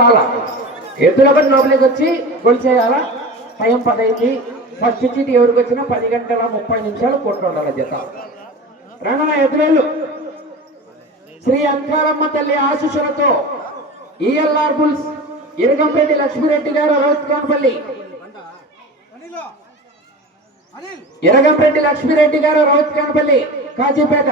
రాలా ఎద్దుల పని లోపలికి వచ్చి గొల్ చేయాలా. టైం 10 అయింది. ఫస్ట్ చీటి ఎవరికి వచ్చినా 10 గంటల 30 నిమిషాలు కొట్టు ఉండాలి జత. రంగన ఎదురేళ్ళు శ్రీ అంకారమ్మ తల్లి ఆశీస్సులతో ఈఎల్ఆర్ బుల్స్ ఇరగంపేటి లక్ష్మీరెడ్డి గారు రౌత్కాన్పల్లి, ఇరగంపేటి లక్ష్మీరెడ్డి గారు రౌత్కాన్పల్లి కాజీపేట.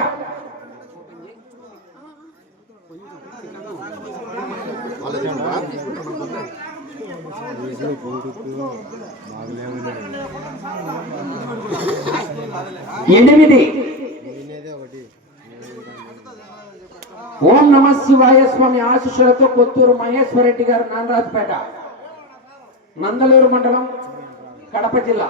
ఎనిమిది ఓం నమ శివాయ స్వామి ఆశీస్సులతో కొత్తూరు మహేశ్వరరెడ్డి గారు నాగరాజుపేట, నందలూరు మండలం, కడప జిల్లా.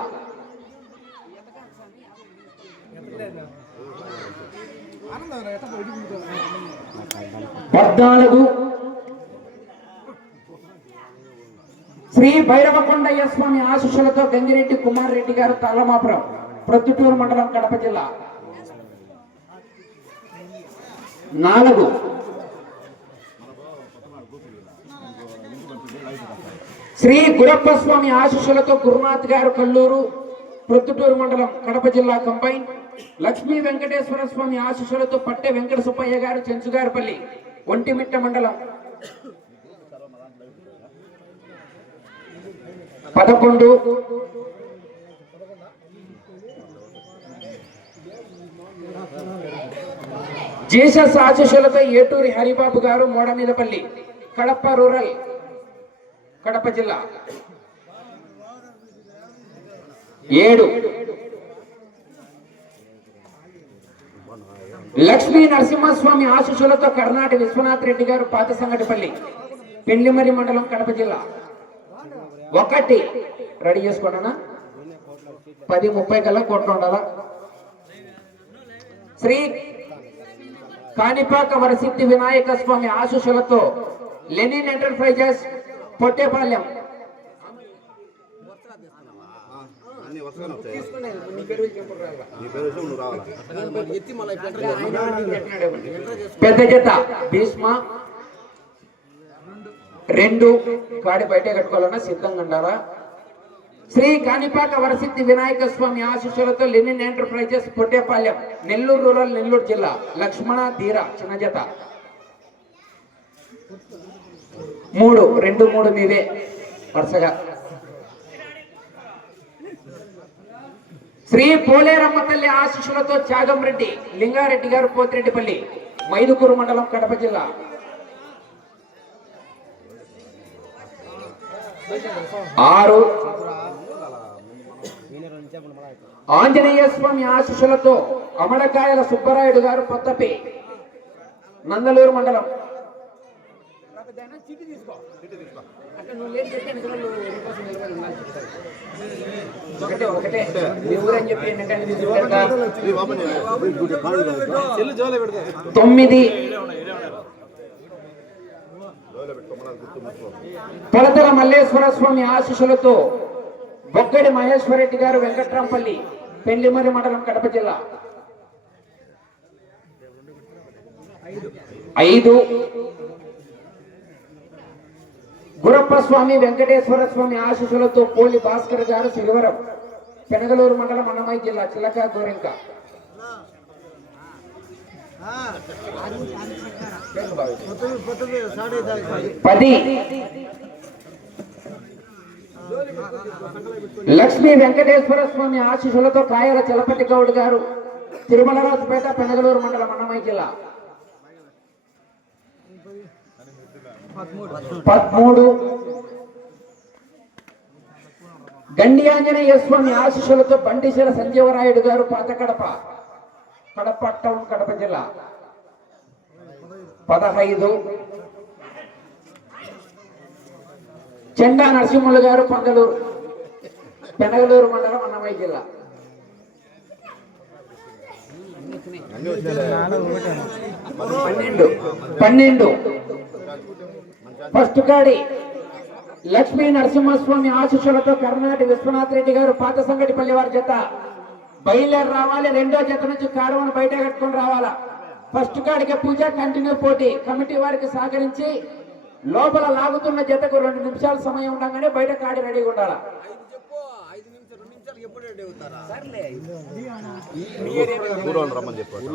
14 శ్రీ భైరవకొండయ్య స్వామి ఆశీస్సులతో గంగిరెడ్డి కుమార్ రెడ్డి గారు తాళమాపురం, ప్రొద్దుటూరు మండలం, కడప జిల్లా. 4 శ్రీ గురప్ప స్వామి ఆశీస్సులతో గురునాథ్ గారు కల్లూరు, ప్రొద్దుటూరు మండలం, కడప జిల్లా కంబైన్. లక్ష్మీ వెంకటేశ్వర స్వామి ఆశీస్సులతో పట్టె వెంకట సుబ్బయ్య గారు చెంచుగారిపల్లి, ఒంటిమిట్ట మండలం. 11 జీసస్ ఆశీస్సులతో ఏటూరి హరిబాబు గారు మోడమీదపల్లి, కడప రూరల్, కడప జిల్లా. 7 లక్ష్మీ నరసింహస్వామి ఆశీస్సులతో కర్ణాటి విశ్వనాథ్ రెడ్డి గారు పాత సంగటిపల్లి, పెండ్లిమరి మండలం, కడప జిల్లా. 1 రెడీ చేసుకోండి. 10:30 కల్లా కోట్లు ఉండాలా. శ్రీ కాణిపాక వరసిద్ధి వినాయక స్వామి ఆశీస్సులతో లెనిన్ ఎంటర్ప్రైజెస్ పొట్టేపాలెం, పెద్ద జత భీష్మ 2 కాడి బయట కట్టుకోవాలన్నా సిద్ధంగా ఉండాలా. శ్రీ కాణిపాక వరసిద్ధి వినాయక స్వామి ఆశీస్సులతో Lenin enterprises Pottepalem, Nellore rural, Nellore జిల్లా. లక్ష్మణ ధీర చిన్న జత. 3 2 3 మీదే వరుసగా. శ్రీ పోలేరమ్మ తల్లి ఆశీస్సులతో త్యాగం రెడ్డి లింగారెడ్డి గారు పోతిరెడ్డిపల్లి, మైదుకూరు మండలం, కడప జిల్లా. 6 ఆంజనేయ స్వామి ఆశీస్సులతో అమడకాయల సుబ్బరాయుడు గారు కొత్తపి, నందలూరు మండలం. ఒకటే మీ ఊరని చెప్పి 9 కొలతల మల్లేశ్వర స్వామి ఆశీస్సులతో బొగ్గడి మహేశ్వరరెడ్డి గారు వెంకట్రాంపల్లి, పెండ్లిమరి మండలం, కడప జిల్లా. 5 గురప్ప స్వామి వెంకటేశ్వర స్వామి ఆశీస్సులతో పోలి భాస్కర్ గారు సిరివరం, పెనగలూరు మండలం, అన్నమయ్య జిల్లా. చిలక గోరింక. 10 లక్ష్మీ వెంకటేశ్వర స్వామి ఆశీస్సులతో కాయల చలపతి గౌడ్ గారు తిరుమలరాజుపేట, పెనగలూరు మండలం, అన్నమయ్య జిల్లా. 13 గండి ఆంజనేయ స్వామి ఆశీస్సులతో బండిశల సంజీవరాయుడు గారు పాత కడప, కడప టౌన్, కడప జిల్లా. 15 చెండా నరసింహులు గారు పంగలూరు, పెనగలూరు మండలం, అన్నమయ్య జిల్లా. 12 ఫస్ట్ కాడి లక్ష్మీ నరసింహస్వామి ఆశీస్సులతో కర్ణాటి విశ్వనాథ్ రెడ్డి గారు పాత సంగటిపల్లి వారి జత బయలుదేరి రావాలి. 2వ జత నుంచి కారువను బయట కట్టుకొని రావాలా. ఫస్ట్ కాడికి పూజ కంటిన్యూ పోటీ. కమిటీ వారికి సహకరించి లోపల లాగుతున్న జతకు 2 నిమిషాల సమయం ఉండగానే బయట కాడి రెడీగా ఉండాలా. రమ్మని చెప్పారు.